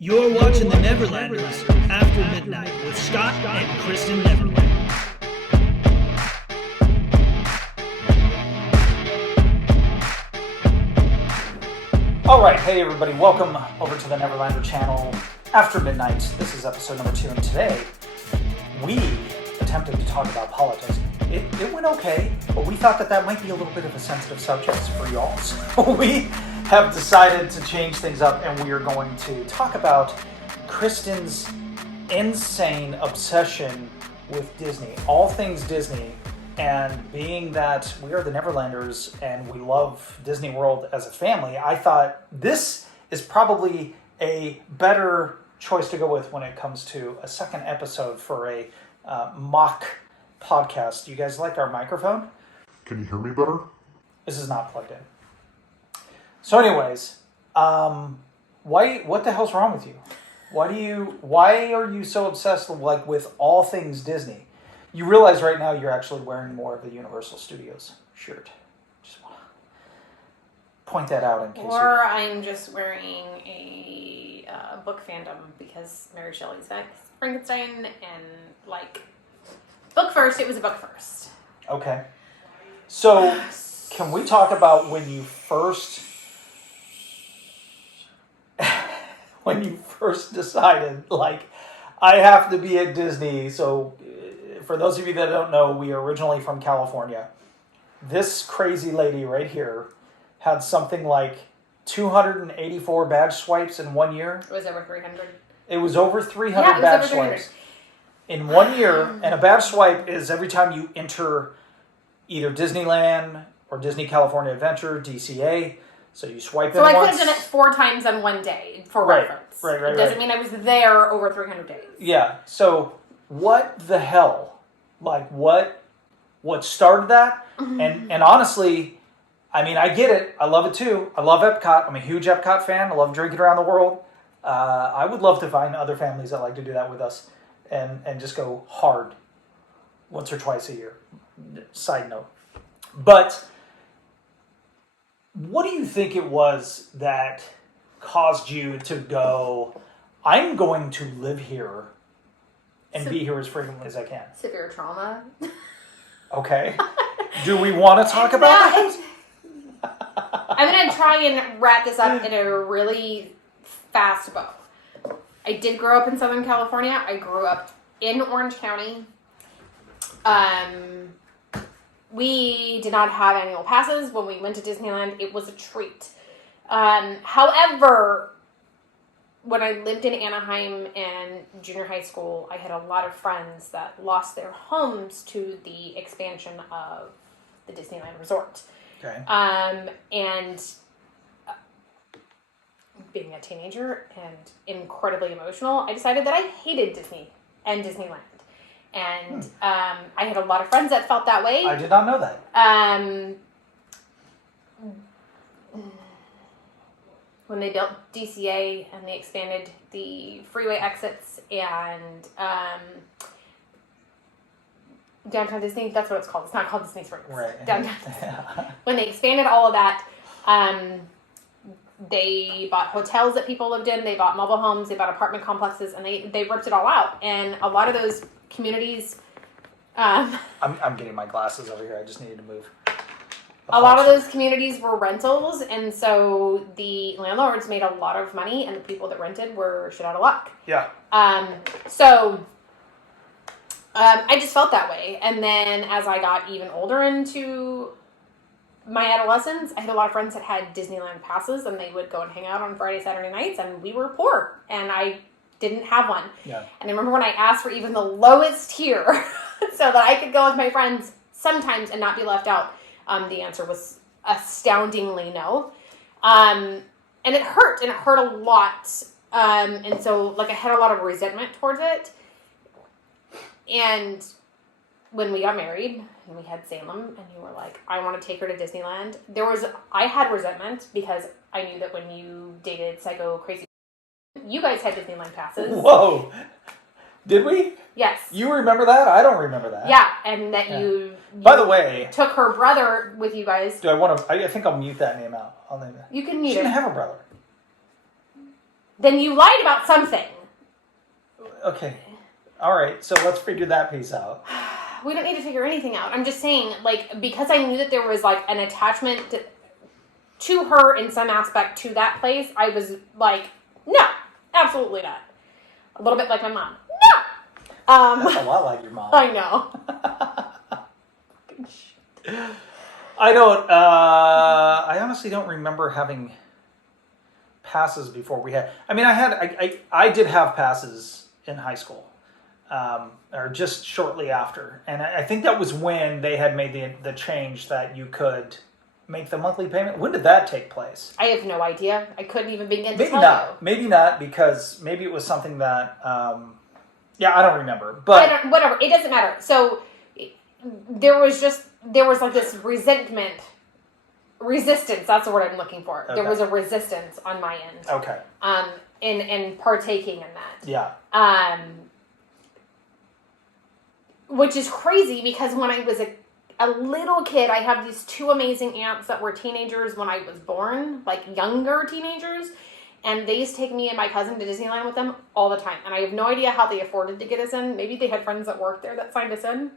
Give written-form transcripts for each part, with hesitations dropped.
You're watching the Neverlanders after midnight with Scott and Kristen Neverland. All right, hey everybody, welcome over to the Neverlander channel after midnight. This is episode number 2, and today we attempted to talk about politics. It went okay, but we thought that might be a little bit of a sensitive subject for y'all, so we have decided to change things up, and we are going to talk about Kristen's insane obsession with Disney, all things Disney. And being that we are the Neverlanders and we love Disney World as a family, I thought this is probably a better choice to go with when it comes to a second episode for a mock podcast. You guys like our microphone? Can you hear me better? This is not plugged in. So anyways, what the hell's wrong with you? Why are you so obsessed with all things Disney? You realize right now you're actually wearing more of the Universal Studios shirt. Just want to point that out in case Or I'm just wearing a book fandom because Mary Shelley's Frankenstein and book first, it was a book first. Okay. So can we talk about when you first decided, I have to be at Disney? So for those of you that don't know, we are originally from California. This crazy lady right here had something like 284 badge swipes in 1 year. It was over 300. It was over 300 badge swipes in 1 year. And a badge swipe is every time you enter either Disneyland or Disney California Adventure, DCA. So you swipe in once. So I could have done it 4 times on one day for reference. Right. It doesn't mean I was there over 300 days. Yeah. So what the hell? What started that? And honestly, I mean, I get it. I love it too. I love Epcot. I'm a huge Epcot fan. I love drinking around the world. I would love to find other families that like to do that with us and just go hard once or twice a year. Side note. But what do you think it was that caused you to go, I'm going to live here and be here as frequently as I can? Severe trauma. Okay. Do we want to talk about that? I'm going to try and wrap this up in a really fast bow. I did grow up in Southern California. I grew up in Orange County. We did not have annual passes. When we went to Disneyland, it was a treat. However, when I lived in Anaheim and junior high school, I had a lot of friends that lost their homes to the expansion of the Disneyland Resort. Okay. And being a teenager and incredibly emotional, I decided that I hated Disney and Disneyland. And I had a lot of friends that felt that way. I did not know that. When they built DCA and they expanded the freeway exits and Downtown Disney, that's what it's called. It's not called Disney Springs. Right. Downtown Yeah. When they expanded all of that, they bought hotels that people lived in, they bought mobile homes, they bought apartment complexes, and they ripped it all out. And a lot of those communities... I'm getting my glasses over here. I just needed to move. A lot of those communities were rentals, and so the landlords made a lot of money, and the people that rented were shit out of luck. Yeah. So I just felt that way. And then as I got even older into my adolescence, I had a lot of friends that had Disneyland passes, and they would go and hang out on Friday, Saturday nights, and we were poor, and I didn't have one. Yeah. And I remember when I asked for even the lowest tier so that I could go with my friends sometimes and not be left out. The answer was astoundingly no. And it hurt a lot. And so, I had a lot of resentment towards it. And when we got married, and we had Salem, and you were like, I want to take her to Disneyland, I had resentment because I knew that when you dated Psycho Crazy, you guys had Disneyland passes. Whoa. Did we? Yes. You remember that? I don't remember that. Yeah, and that you By the way, took her brother with you guys. do I want to? I think I'll mute that name out. I'll name it. You can She mute didn't it. have a brother. then you lied about something. Okay. All right. So let's figure that piece out. We don't need to figure anything out. I'm just saying, like, because I knew that there was, like, an attachment to her in some aspect to that place, I was like, no, absolutely not. A little bit like my mom. No! That's a lot like your mom. I know. I don't, I honestly don't remember having passes before we had, I mean, I did have passes in high school. Or just shortly after. And I think that was when they had made the change that you could make the monthly payment. When did that take place? I have no idea. I couldn't even begin to Maybe tell not. you. Maybe not, because maybe it was something that, I don't remember. But whatever. It doesn't matter. So there was like this resistance. That's the word I'm looking for. Okay. There was a resistance on my end. Okay. In partaking in that. Yeah. Which is crazy because when I was a little kid, I have these two amazing aunts that were teenagers when I was born, like younger teenagers, and they used to take me and my cousin to Disneyland with them all the time. And I have no idea how they afforded to get us in. Maybe they had friends that worked there that signed us in.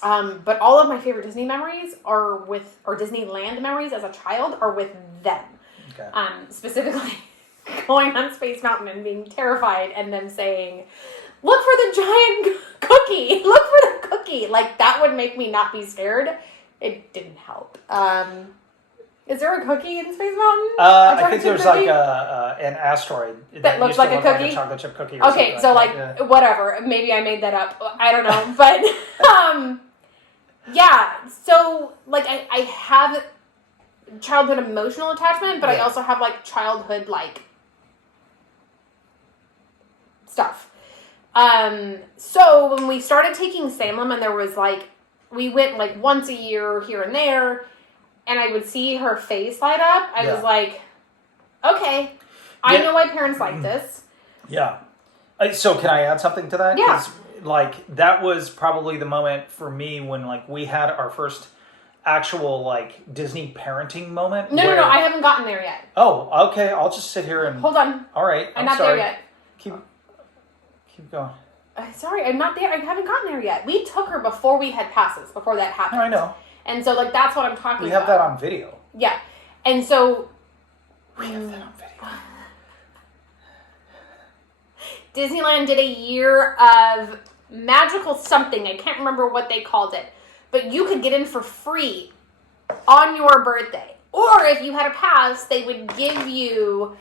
But all of my favorite Disney memories or Disneyland memories as a child are with them. Okay. Specifically going on Space Mountain and being terrified and them saying, "Look for the giant cookie. Look for the cookie." Like, that would make me not be scared. It didn't help. Is there a cookie in Space Mountain? I think there's like an asteroid that looks like a cookie? Like a chocolate chip cookie or okay, so like, yeah. Whatever. Maybe I made that up. I don't know. But, yeah. So, like, I have childhood emotional attachment, but I also have, like, childhood, like, stuff. So when we started taking Salem and there was like, we went like once a year here and there, and I would see her face light up, I was like, okay, I know my parents like this. Yeah. So can I add something to that? Yeah. 'Cause, like, that was probably the moment for me when, like, we had our first actual, like, Disney parenting moment. No, I haven't gotten there yet. Oh, okay. I'll just sit here and... Hold on. All right. I'm not sorry. there yet. Keep going. Sorry, I'm not there. I haven't gotten there yet. We took her before we had passes, before that happened. No, I know. And so, like, that's what I'm talking about. We have that on video. Yeah. And so... We have that on video. Disneyland did a year of magical something. I can't remember what they called it. But you could get in for free on your birthday. Or if you had a pass, they would give you...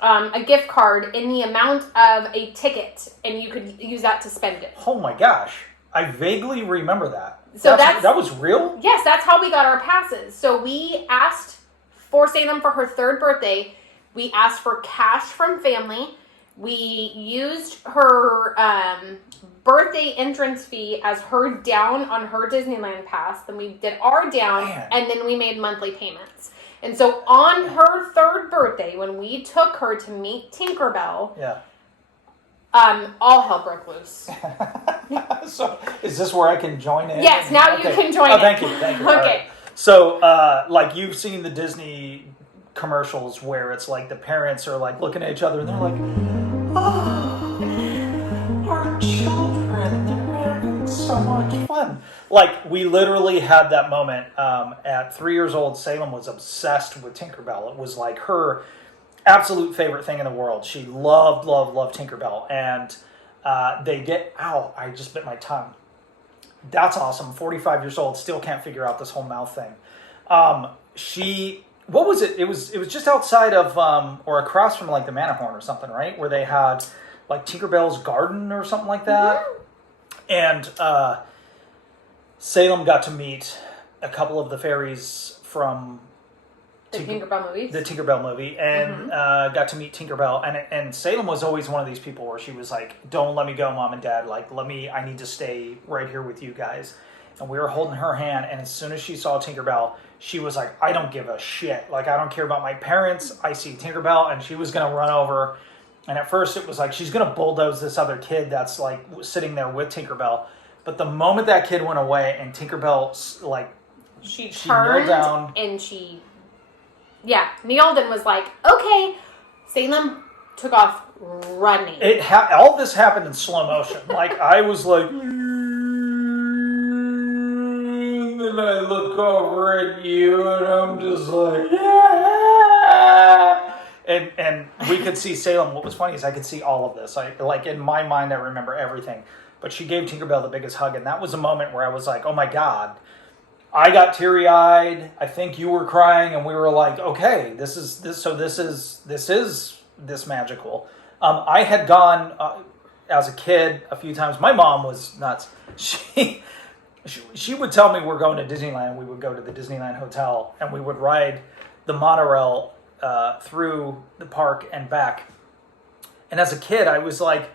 a gift card in the amount of a ticket, and you could use that to spend it. Oh my gosh. I vaguely remember that. So that was real? Yes, that's how we got our passes. So we asked for Salem for her 3rd birthday. We asked for cash from family. We used her birthday entrance fee as her down on her Disneyland pass. Then we did our down, and then we made monthly payments. And so on her 3rd birthday, when we took her to meet Tinkerbell, all hell broke loose. So, is this where I can join in? Yes, now you can join in. Thank you. Okay. Right. So, like, you've seen the Disney commercials where it's like the parents are like looking at each other and they're like, "Oh, our children, they're having so much fun." Like, we literally had that moment. At 3 years old, Salem was obsessed with Tinkerbell. It was like her absolute favorite thing in the world. She loved Tinkerbell. And ow, I just bit my tongue. That's awesome. 45 years old, still can't figure out this whole mouth thing. What was it? It was just outside of, or across from like the Matterhorn or something, right? Where they had like Tinkerbell's garden or something like that. Mm-hmm. And Salem got to meet a couple of the fairies from the Tinkerbell movies. The Tinkerbell movie, and got to meet Tinkerbell. And Salem was always one of these people where she was like, "Don't let me go, Mom and Dad. Like, I need to stay right here with you guys." And we were holding her hand, and as soon as she saw Tinkerbell, she was like, "I don't give a shit. Like, I don't care about my parents. I see Tinkerbell," and she was gonna run over. And at first, it was like she's gonna bulldoze this other kid that's like sitting there with Tinkerbell. But the moment that kid went away and Tinkerbell, like, she turned knelt down and she, kneeled and was like, "Okay, Salem took off running. All this happened in slow motion. Like, I was like, and then I look over at you, and I'm just like, yeah. And we could see Salem. What was funny is I could see all of this. Like, in my mind, I remember everything. But she gave Tinkerbell the biggest hug, and that was a moment where I was like, oh my God. I got teary-eyed. I think you were crying, and we were like, okay, this is magical. I had gone as a kid a few times. My mom was nuts. She would tell me we're going to Disneyland. We would go to the Disneyland Hotel, and we would ride the monorail through the park and back. And as a kid, I was like,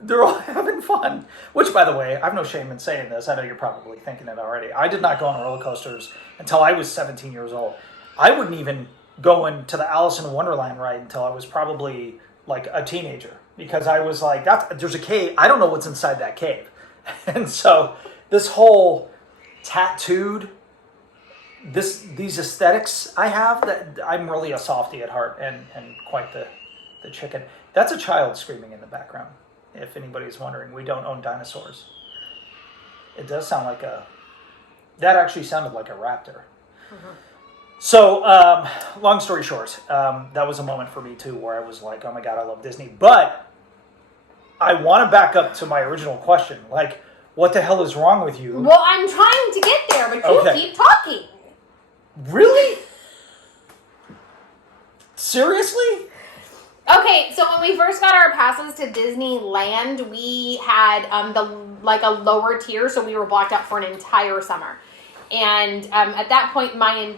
they're all having fun. Which, by the way, I have no shame in saying this. I know you're probably thinking it already. I did not go on roller coasters until I was 17 years old. I wouldn't even go into the Alice in Wonderland ride until I was probably like a teenager. Because I was like, there's a cave. I don't know what's inside that cave. And so this whole tattooed, these aesthetics I have, that I'm really a softie at heart and quite the chicken. That's a child screaming in the background. If anybody's wondering, we don't own dinosaurs. It does sound like that actually sounded like a raptor. Mm-hmm. So, long story short, that was a moment for me too where I was like, oh my God, I love Disney. But I want to back up to my original question. Like, what the hell is wrong with you? Well, I'm trying to get there, but you keep talking. Really? Seriously? Okay, so when we first got our passes to Disneyland, we had a lower tier, so we were blocked out for an entire summer. And at that point, my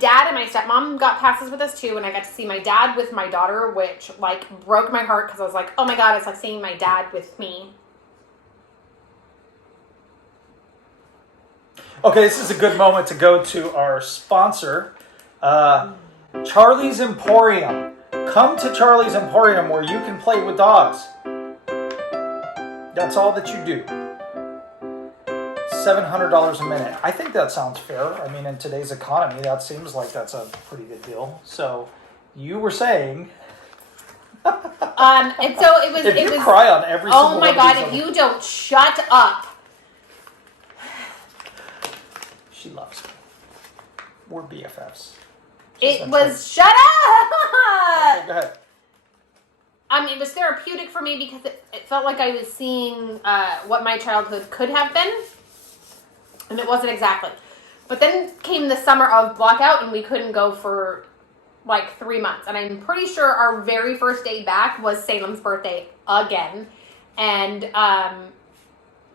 dad and my stepmom got passes with us too, and I got to see my dad with my daughter, which like broke my heart because I was like, oh my God, it's like seeing my dad with me. Okay, this is a good moment to go to our sponsor, Charlie's Emporium. Come to Charlie's Emporium where you can play with dogs. That's all that you do. $700 a minute. I think that sounds fair. I mean, in today's economy, that seems like that's a pretty good deal. So, you were saying... and so it was... If you cry on every single one Oh my God, if you don't shut up. She loves me. We're BFFs. It was... Shut up! Okay, go ahead. It was therapeutic for me because it felt like I was seeing what my childhood could have been. And it wasn't exactly. But then came the summer of blackout and we couldn't go for like 3 months. And I'm pretty sure our very first day back was Salem's birthday again. And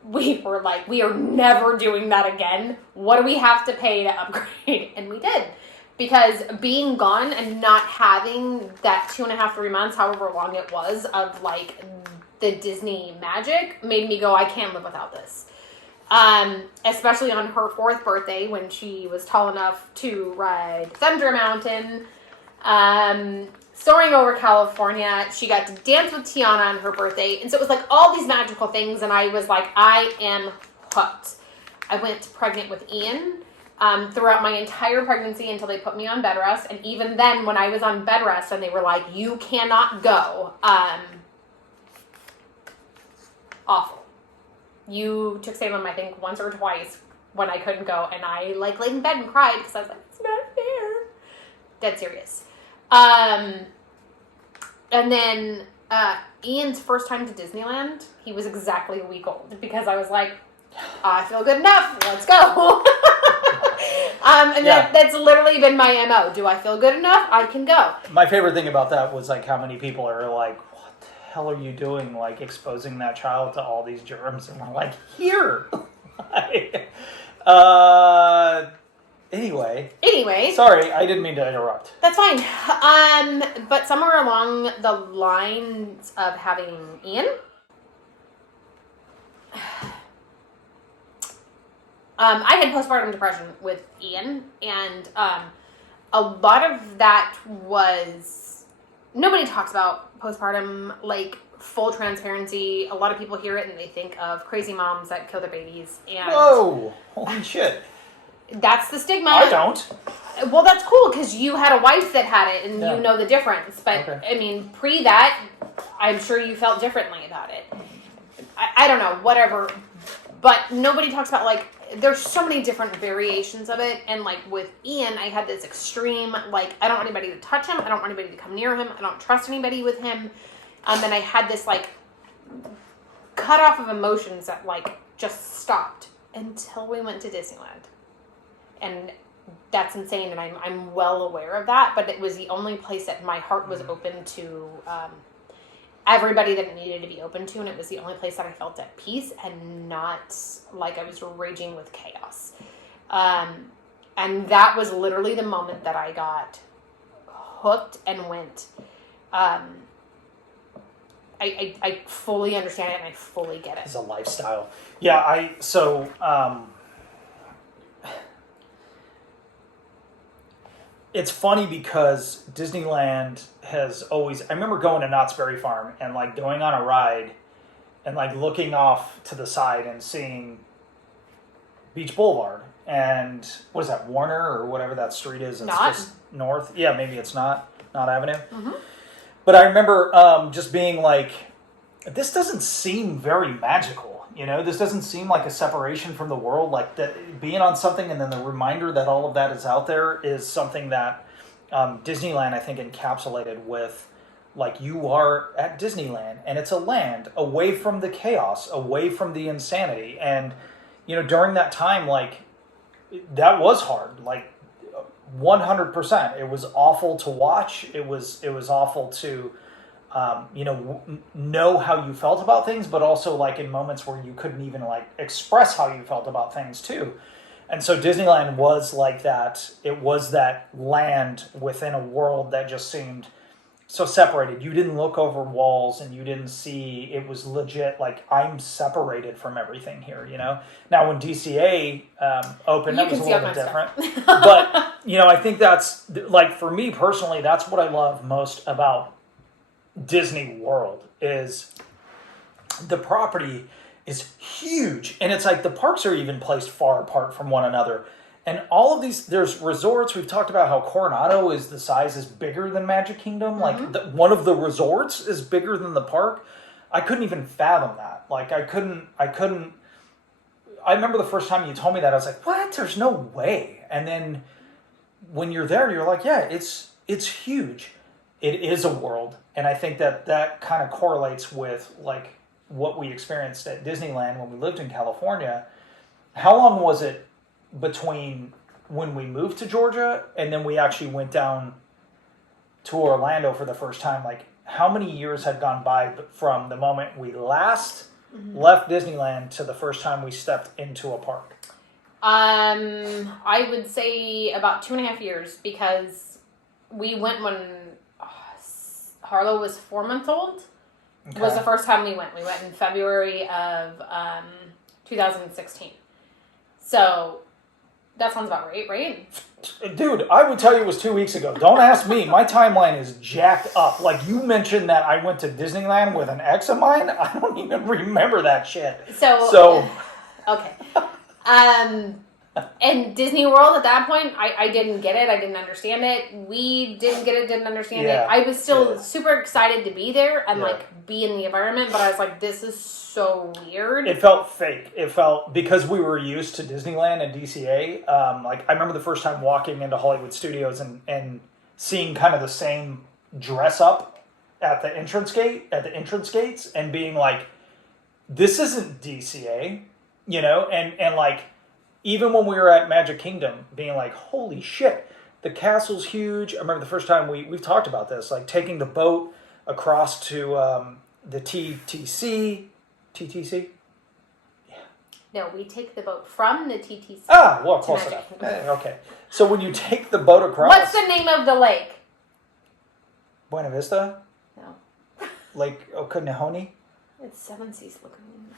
we were like, we are never doing that again. What do we have to pay to upgrade? And we did. Because being gone and not having that 2.5, 3 months, however long it was, of like the Disney magic made me go, I can't live without this. Especially on her 4th birthday when she was tall enough to ride Thunder Mountain, soaring over California. She got to dance with Tiana on her birthday. And so it was like all these magical things. And I was like, I am hooked. I went pregnant with Ian. Throughout my entire pregnancy until they put me on bed rest. And even then, when I was on bed rest and they were like, you cannot go, awful. You took Salem, I think, once or twice when I couldn't go. And I, like, laid in bed and cried because I was like, it's not fair. Dead serious. And then Ian's first time to Disneyland, he was exactly a week old. Because I was like, I feel good enough. Let's go. That's literally been my MO. Do I feel good enough? I can go. My favorite thing about that was like how many people are like, what the hell are you doing? Like exposing that child to all these germs. And we're like, here. Anyway. Sorry, I didn't mean to interrupt. That's fine. But somewhere along the lines of having Ian, I had postpartum depression with Ian, and a lot of that was, nobody talks about postpartum, like, full transparency. A lot of people hear it and they think of crazy moms that kill their babies. And whoa! Holy shit. That's the stigma. I don't. Well, that's cool because you had a wife that had it and you know the difference. But, Okay. I mean, pre that, I'm sure you felt differently about it. I don't know, whatever. But nobody talks about, like, there's so many different variations of it. And, like, with Ian, I had this extreme, like, I don't want anybody to touch him. I don't want anybody to come near him. I don't trust anybody with him. And I had this, like, cut off of emotions that, like, just stopped until we went to Disneyland. And that's insane, and I'm well aware of that, but it was the only place that my heart was open to everybody that it needed to be open to, and it was the only place that I felt at peace and not like I was raging with chaos. And that was literally the moment that I got hooked and went, I fully understand it and I fully get it. It's a lifestyle. Yeah, it's funny because Disneyland has always... I remember going to Knott's Berry Farm and, like, going on a ride and, like, looking off to the side and seeing Beach Boulevard and... What is that, Warner or whatever that street is? It's just north. Yeah, maybe it's Knott Avenue. Mm-hmm. But I remember just being like, this doesn't seem very magical. You know, this doesn't seem like a separation from the world, like that being on something and then the reminder that all of that is out there is something that Disneyland, I think, encapsulated with, like, you are at Disneyland and it's a land away from the chaos, away from the insanity. And, you know, during that time, like, that was hard, like 100%. It was awful to watch. It was awful to... know how you felt about things, but also, like, in moments where you couldn't even, like, express how you felt about things too. And so Disneyland was like that. It was that land within a world that just seemed so separated. You didn't look over walls and you didn't see, it was legit, like, I'm separated from everything here, you know? Now, when DCA opened, that was a little bit different. But, you know, I think that's, like, for me personally, that's what I love most about Disney World is the property is huge, and it's like the parks are even placed far apart from one another, and all of these, there's resorts. We've talked about how Coronado is the size is bigger than Magic Kingdom. Mm-hmm. Like one of the resorts is bigger than the park. I couldn't even fathom that. Like I couldn't I remember the first time you told me that, I was like, what? There's no way. And then when you're there, you're like, yeah, it's huge. It is a world. And I think that kind of correlates with, like, what we experienced at Disneyland when we lived in California. How long was it between when we moved to Georgia and then we actually went down to Orlando for the first time? Like, how many years had gone by from the moment we last left Disneyland to the first time we stepped into a park? I would say about 2.5 years, because we went when Harlow was 4 months old. Okay. Was the first time we went. We went in February of 2016. So that sounds about right? Dude, I would tell you it was 2 weeks ago. Don't ask me. My timeline is jacked up. Like, you mentioned that I went to Disneyland with an ex of mine. I don't even remember that shit. So okay. And Disney World at that point, I didn't get it. I didn't understand it. We didn't get it, didn't understand it. I was still super excited to be there and like be in the environment, but I was like, this is so weird. It felt fake. It felt, because we were used to Disneyland and DCA. Like, I remember the first time walking into Hollywood Studios and seeing kind of the same dress up at the entrance gates, and being like, this isn't DCA, you know? And like, even when we were at Magic Kingdom, being like, holy shit, the castle's huge. I remember the first time we've talked about this, like taking the boat across to the TTC. Yeah. No, we take the boat from the TTC. Ah, well, close enough. Okay. So when you take the boat across... What's the name of the lake? Buena Vista? No. Lake Okanahoni? It's Seven Seas Lagoon.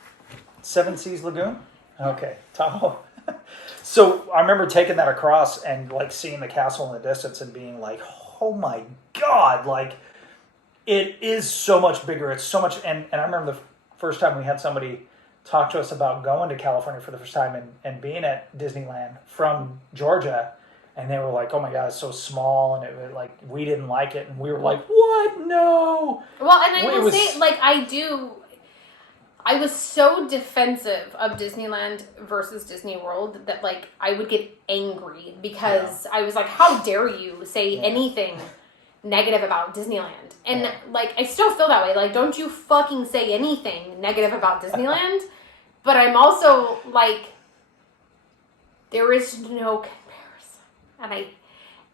Seven Seas Lagoon? Okay. Tahoe. So I remember taking that across and like seeing the castle in the distance and being like, oh my God, like it is so much bigger. It's so much. And I remember the first time we had somebody talk to us about going to California for the first time and being at Disneyland from Georgia. and they were like, "Oh my god, it's so small," and it like we didn't like it, and we were like, "What? No." Well, and I will say, like, I was so defensive of Disneyland versus Disney World that, like, I would get angry because I was like, how dare you say anything negative about Disneyland? And, like, I still feel that way. Like, don't you fucking say anything negative about Disneyland. But I'm also, like, there is no comparison. And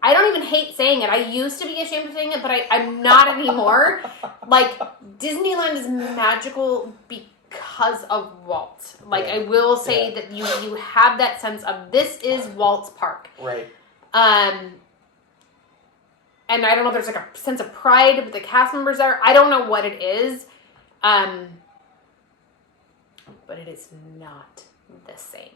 I don't even hate saying it. I used to be ashamed of saying it, but I'm not anymore. Like, Disneyland is magical because of Walt. Like, I will say that you have that sense of, this is Walt's park. Right. And I don't know if there's, like, a sense of pride with the cast members there. I don't know what it is. But it is not the same.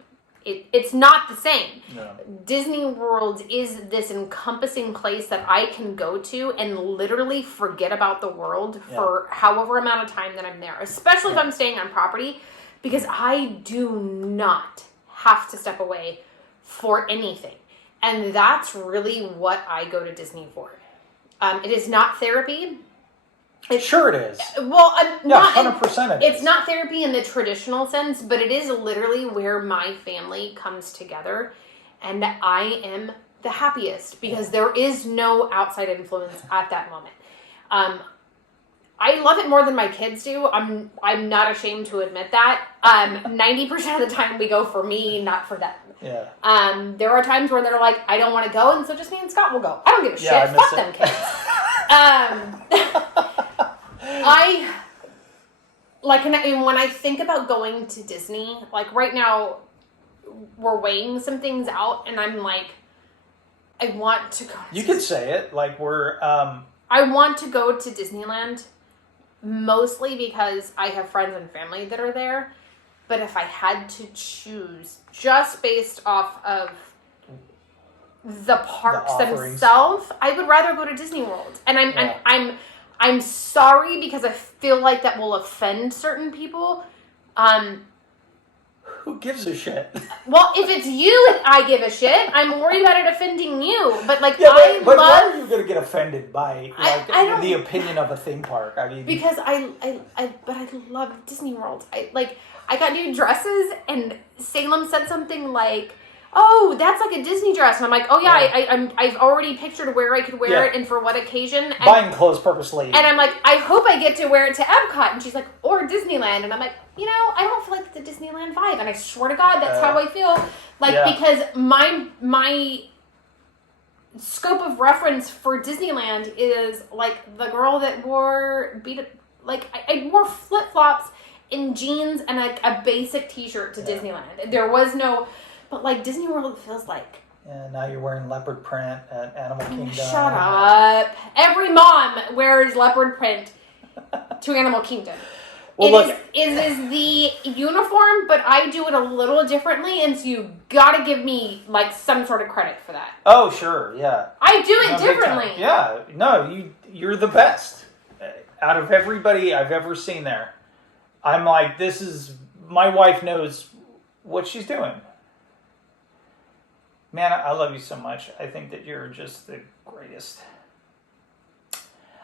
It's not the same. No. Disney World is this encompassing place that I can go to and literally forget about the world for however amount of time that I'm there, especially if I'm staying on property, because I do not have to step away for anything. And that's really what I go to Disney for. It is not therapy. Sure it is. Well, not 100% it is. It's not therapy in the traditional sense, but it is literally where my family comes together, and I am the happiest because there is no outside influence at that moment. I love it more than my kids do. I'm not ashamed to admit that. 90% of the time we go for me, not for them. Yeah. There are times where they're like, I don't want to go, and so just me and Scott will go. I don't give a shit. Fuck them kids. And when I think about going to Disney, like right now, we're weighing some things out, and I'm like, I want to go. You could say it, like we're. I want to go to Disneyland, mostly because I have friends and family that are there. But if I had to choose, just based off of the parks themselves, I would rather go to Disney World. And I'm sorry because I feel like that will offend certain people. Who gives a shit? Well, if it's you, I give a shit. I'm worried about it offending you. But like, but why are you going to get offended by the opinion of a theme park? I mean, because I love Disney World. I got new dresses, and Salem said something like, "Oh, that's like a Disney dress," and I'm like, "Oh yeah, I've already pictured where I could wear it and for what occasion." And, buying clothes purposely. And I'm like, I hope I get to wear it to Epcot, and she's like, or Disneyland, and I'm like, I don't feel like the Disneyland vibe, and I swear to God, that's how I feel. Because my scope of reference for Disneyland is like the girl that wore I wore flip flops in jeans and like a basic t-shirt to Disneyland. There was no. But, like, Disney World feels like... And now you're wearing leopard print at Animal Kingdom. Shut up. Every mom wears leopard print to Animal Kingdom. Well, it is the uniform, but I do it a little differently, and so you gotta give me, like, some sort of credit for that. Oh, sure, yeah. I do it differently. Yeah, no, you're the best. Out of everybody I've ever seen there, I'm like, my wife knows what she's doing. Man, I love you so much. I think that you're just the greatest.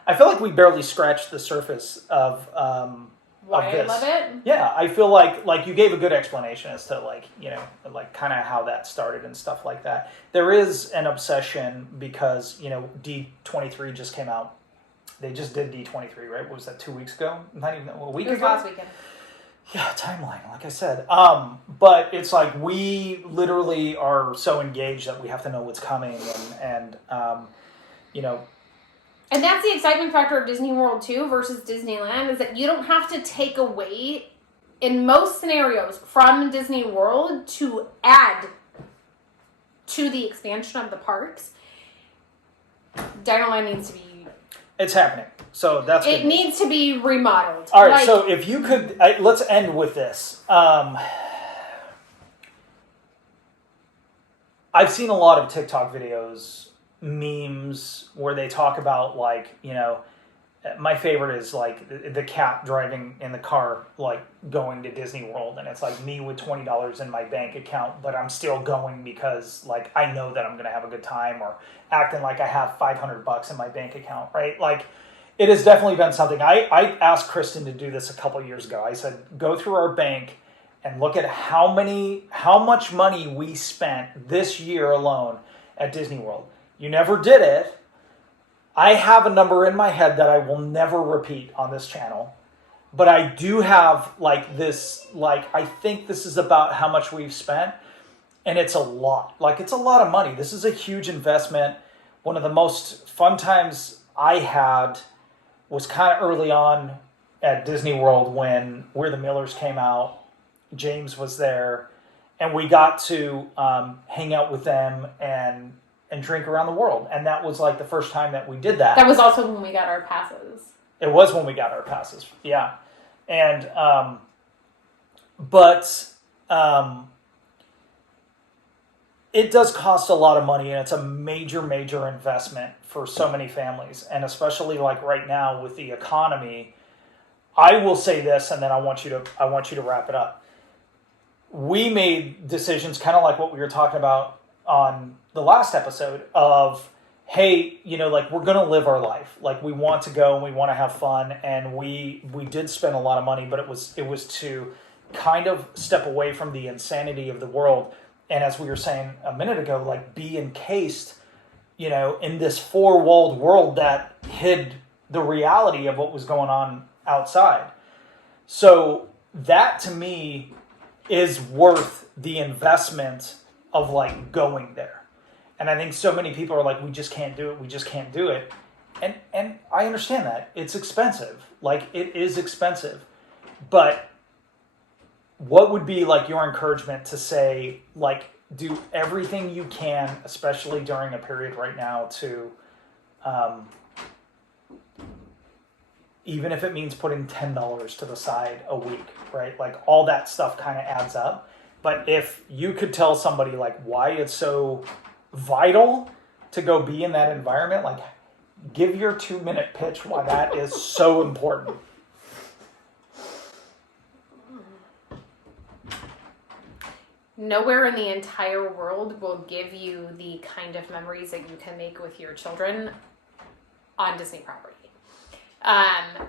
I feel like we barely scratched the surface of why this. I love it. Yeah, I feel like you gave a good explanation as to kind of how that started and stuff like that. There is an obsession because D23 just came out. They just did D23, right? What was that, 2 weeks ago? Not even a week ago. It was last weekend. Yeah, timeline, like I said. But it's like we literally are so engaged that we have to know what's coming and And that's the excitement factor of Disney World, too, versus Disneyland, is that you don't have to take away, in most scenarios, from Disney World to add to the expansion of the parks. Dinoland needs to be... It's happening. So that's good. It needs to be remodeled. All right, so if you could... let's end with this. I've seen a lot of TikTok videos, memes, where they talk about, my favorite is like the cat driving in the car, like going to Disney World, and it's like me with $20 in my bank account, but I'm still going because like I know that I'm gonna have a good time, or acting like I have $500 in my bank account, right? Like it has definitely been something. I asked Kristen to do this a couple years ago. I said, go through our bank and look at how much money we spent this year alone at Disney World. You never did it. I have a number in my head that I will never repeat on this channel, but I do have like this, like, I think this is about how much we've spent, and it's a lot. Like, it's a lot of money. This is a huge investment. One of the most fun times I had was kind of early on at Disney World when We're the Millers came out. James was there, and we got to hang out with them and drink around the world. And that was like the first time that we did that. That was also when we got our passes. It was when we got our passes, yeah. And, but it does cost a lot of money, and it's a major, major investment for so many families. And especially like right now with the economy, I will say this, and then I want you to wrap it up. We made decisions kind of like what we were talking about on the last episode of, hey, you know, like we're going to live our life. Like we want to go and we want to have fun. And we did spend a lot of money, but it was to kind of step away from the insanity of the world. And as we were saying a minute ago, like be encased, you know, in this four-walled world that hid the reality of what was going on outside. So that to me is worth the investment of like going there. And I think so many people are like, we just can't do it. We just can't do it. And I understand that. It's expensive. Like it is expensive. But what would be like your encouragement to say, like, do everything you can, especially during a period right now, to even if it means putting $10 to the side a week, right? Like all that stuff kind of adds up. But if you could tell somebody like why it's so vital to go be in that environment, like give your 2-minute pitch why that is so important. Nowhere in the entire world will give you the kind of memories that you can make with your children on Disney property.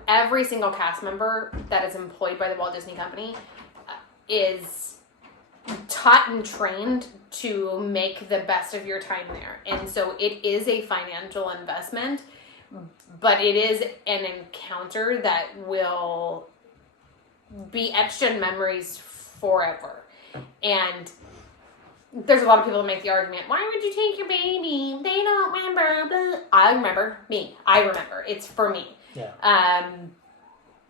Every single cast member that is employed by the Walt Disney Company is taught and trained to make the best of your time there. And so it is a financial investment, but it is an encounter that will be etched in memories forever. And there's a lot of people that make the argument, why would you take your baby? They don't remember. Blah. I remember. It's for me. Yeah.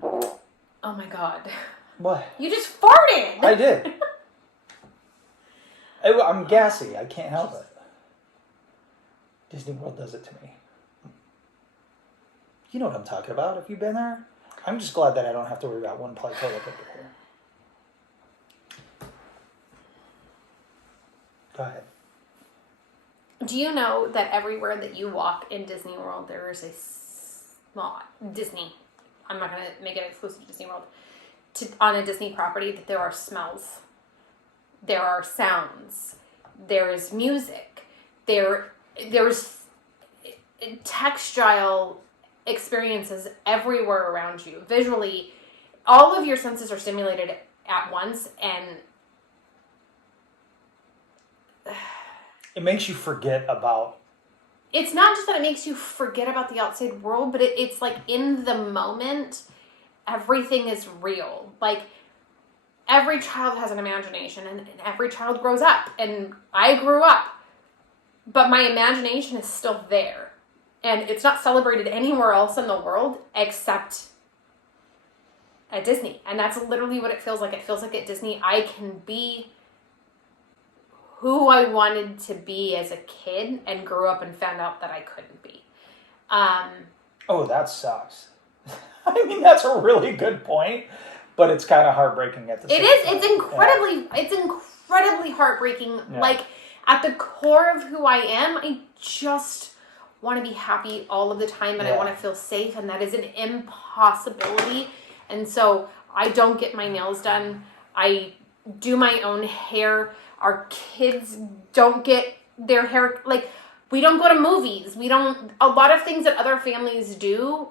Oh my God. What? You just farted. I did. I'm gassy. I can't help it. Disney World does it to me. You know what I'm talking about. Have you been there? I'm just glad that I don't have to worry about one ply toilet paper here. Go ahead. Do you know that everywhere that you walk in Disney World, there is a small Disney. I'm not going to make it exclusive to Disney World. On a Disney property, that there are smells. There are sounds. There is music. There's textile experiences everywhere around you. Visually, all of your senses are stimulated at once, and it makes you forget about. It's not just that it makes you forget about the outside world, but it's like in the moment, everything is real. Like, every child has an imagination, and every child grows up, and I grew up, but my imagination is still there, and it's not celebrated anywhere else in the world except at Disney. And that's literally what it feels like. It feels like at Disney I can be who I wanted to be as a kid and grew up and found out that I couldn't be. Oh, that sucks. I mean, that's a really good point, but it's kind of heartbreaking at the same time. It's incredibly heartbreaking. Yeah. Like, at the core of who I am, I just want to be happy all of the time, and I Yeah. want to feel safe, and that is an impossibility. And so I don't get my nails done. I do my own hair. Our kids don't get their hair, like, we don't go to movies. We don't, a lot of things that other families do,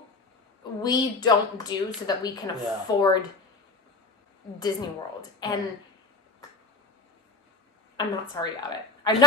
we don't do so that we can afford Disney World. And I'm not sorry about it. I'm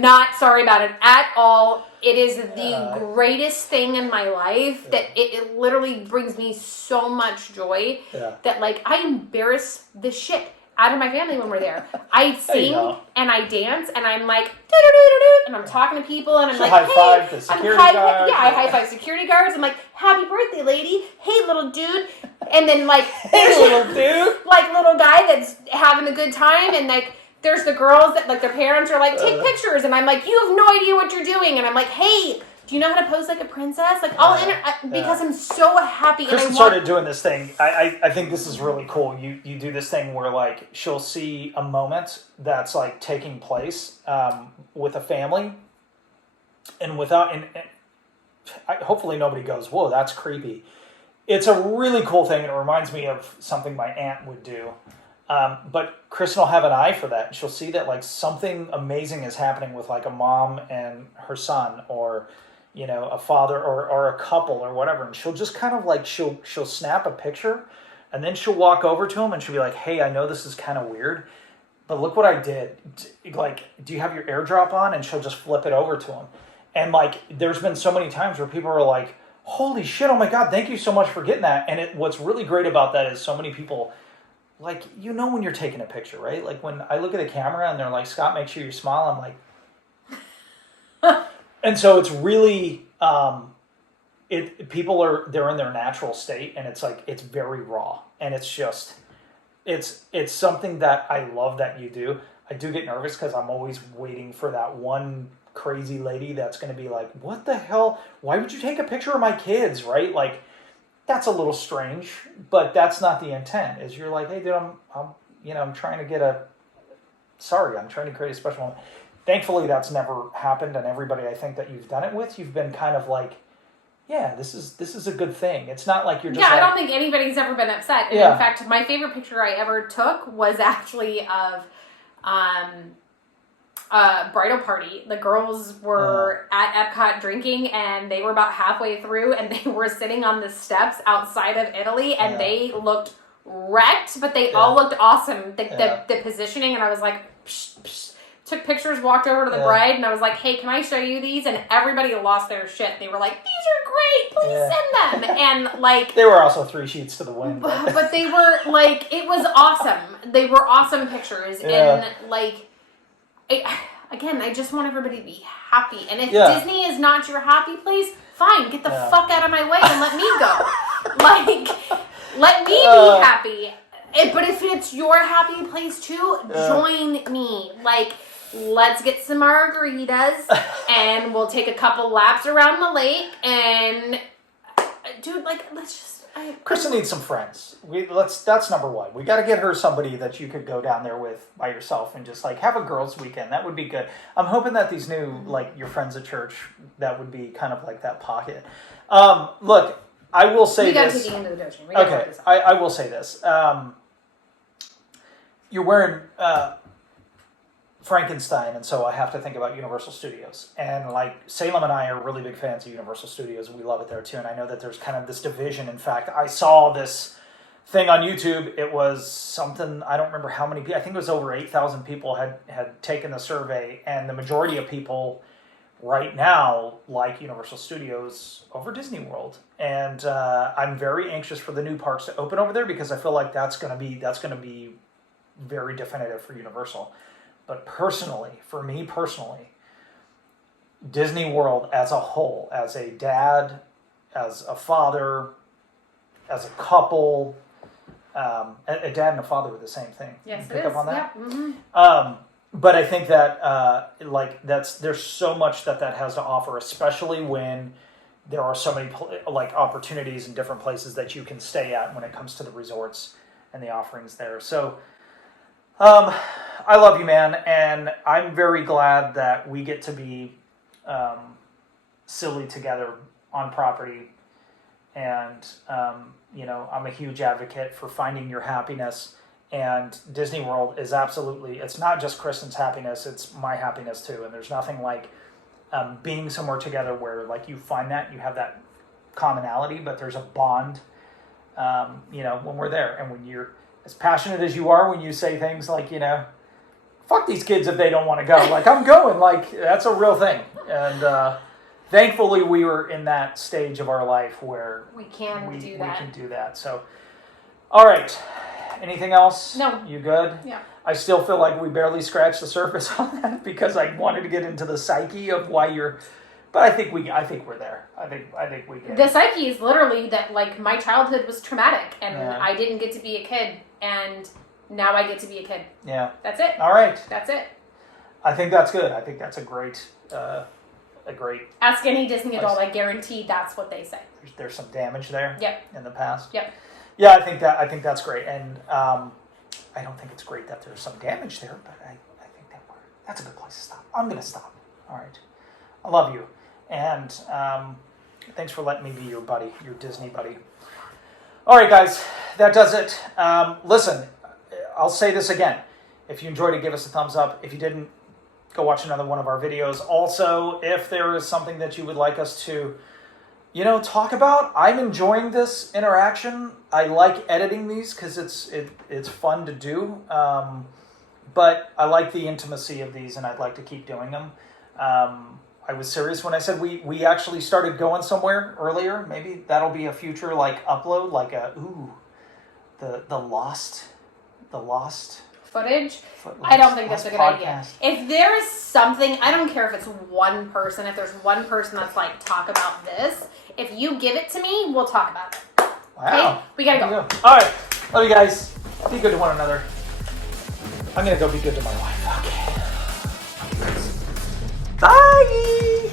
not sorry about it at all. It is the greatest thing in my life that it literally brings me so much joy that, like, I embarrass the shit out of my family when we're there. I sing and I dance and I'm like, doo-doo-doo-doo-doo, and I'm talking to people and I'm like, high hey, five the security guards. Yeah, I high five security guards. I'm like, happy birthday, lady. Hey, little dude. And then, like, Hey, little dude. like, little guy that's having a good time, and, like, there's the girls that, like, their parents are like, take pictures, and I'm like, you have no idea what you're doing, and I'm like, hey, do you know how to pose like a princess? Like, because I'm so happy. Kristen started doing this thing. I think this is really cool. You do this thing where, like, she'll see a moment that's, like, taking place with a family, and hopefully nobody goes, whoa, that's creepy. It's a really cool thing, and it reminds me of something my aunt would do. But Kristen will have an eye for that. She'll see that, like, something amazing is happening with, like, a mom and her son, or, you know, a father or a couple or whatever. And she'll just kind of, like, she'll snap a picture, and then she'll walk over to him and she'll be like, hey, I know this is kind of weird, but look what I did. Like, do you have your AirDrop on? And she'll just flip it over to him. And, like, there's been so many times where people are like, holy shit, oh my God, thank you so much for getting that. And what's really great about that is so many people, like, you know, when you're taking a picture, right? Like, when I look at the camera and they're like, Scott, make sure you smile, I'm like, and so it's really, they're in their natural state, and it's like, it's very raw, and it's just, it's something that I love that you do. I do get nervous because I'm always waiting for that one crazy lady that's going to be like, what the hell? Why would you take a picture of my kids, right? Like, that's a little strange, but that's not the intent. Is you're like, hey, dude, I'm trying to I'm trying to create a special moment. Thankfully, that's never happened, and everybody I think that you've done it with, you've been kind of like, yeah, this is a good thing. It's not like you're just I don't think anybody's ever been upset. And in fact, my favorite picture I ever took was actually of a bridal party. The girls were at Epcot drinking, and they were about halfway through, and they were sitting on the steps outside of Italy, and they looked wrecked, but they all looked awesome. The positioning, and I was like, psh, psh. Took pictures, walked over to the bride, and I was like, hey, can I show you these? And everybody lost their shit. They were like, these are great, please send them. And, like, they were also 3 sheets to the wind. But they were, like, it was awesome. They were awesome pictures. And, like, again, I just want everybody to be happy. And if Disney is not your happy place, fine, get the fuck out of my way and let me go. Like, let me be happy. But if it's your happy place too, join me. Like, let's get some margaritas and we'll take a couple laps around the lake and, dude, like, let's just. Kristen needs some friends. That's number one. We got to get her somebody that you could go down there with by yourself and just, like, have a girls' weekend. That would be good. I'm hoping that these new, like, your friends at church, that would be kind of like that pocket. Look, I will say this. We got to take the end of the dojo. Okay, I will say this. You're wearing Frankenstein, and so I have to think about Universal Studios. And, like, Salem and I are really big fans of Universal Studios, and we love it there too. And I know that there's kind of this division. In fact, I saw this thing on YouTube. It was something, I don't remember how many people, I think it was over 8,000 people had taken the survey, and the majority of people right now like Universal Studios over Disney World. And I'm very anxious for the new parks to open over there, because I feel like that's going to be very definitive for Universal. But personally, for me personally, Disney World as a whole, as a dad, as a father, as a couple, a dad and a father were the same thing. Yes, you pick up on that? Yeah. Mm-hmm. But I think that there's so much that has to offer, especially when there are so many like opportunities in different places that you can stay at when it comes to the resorts and the offerings there. So I love you, man, and I'm very glad that we get to be silly together on property. And, I'm a huge advocate for finding your happiness. And Disney World is absolutely, it's not just Kristen's happiness, it's my happiness too. And there's nothing like being somewhere together where like you find that, you have that commonality, but there's a bond, when we're there. And when you're as passionate as you are, when you say things like, fuck these kids if they don't want to go. Like, I'm going. Like, that's a real thing. And thankfully, we were in that stage of our life where we can do that. We can do that. So, all right. Anything else? No. You good? Yeah. I still feel like we barely scratched the surface on that because I wanted to get into the psyche of why you're. But I think we're there. I think we get the it. psyche is literally that, like, my childhood was traumatic and Yeah. I didn't get to be a kid, and now I get to be a kid. Yeah. That's it. All right. That's it. I think that's good. I think that's a great. Ask any Disney adult. I guarantee that's what they say. There's some damage there. Yep. In the past. Yep. Yeah, I think that's great, and I don't think it's great that there's some damage there, but I think that's a good place to stop. I'm gonna stop. All right. I love you, and thanks for letting me be your buddy, your Disney buddy. All right, guys, that does it. Listen, I'll say this again. If you enjoyed it, give us a thumbs up. If you didn't, go watch another one of our videos. Also, if there is something that you would like us to, talk about, I'm enjoying this interaction. I like editing these because it's fun to do. But I like the intimacy of these, and I'd like to keep doing them. I was serious when I said we actually started going somewhere earlier. Maybe that'll be a future upload, the lost Footage? I don't think that's a good idea. If there is something, I don't care if it's one person, if there's one person that's like, talk about this, if you give it to me, we'll talk about it. Wow. Okay? We gotta go. All right. Love you guys. Be good to one another. I'm going to go be good to my wife. Okay. Bye.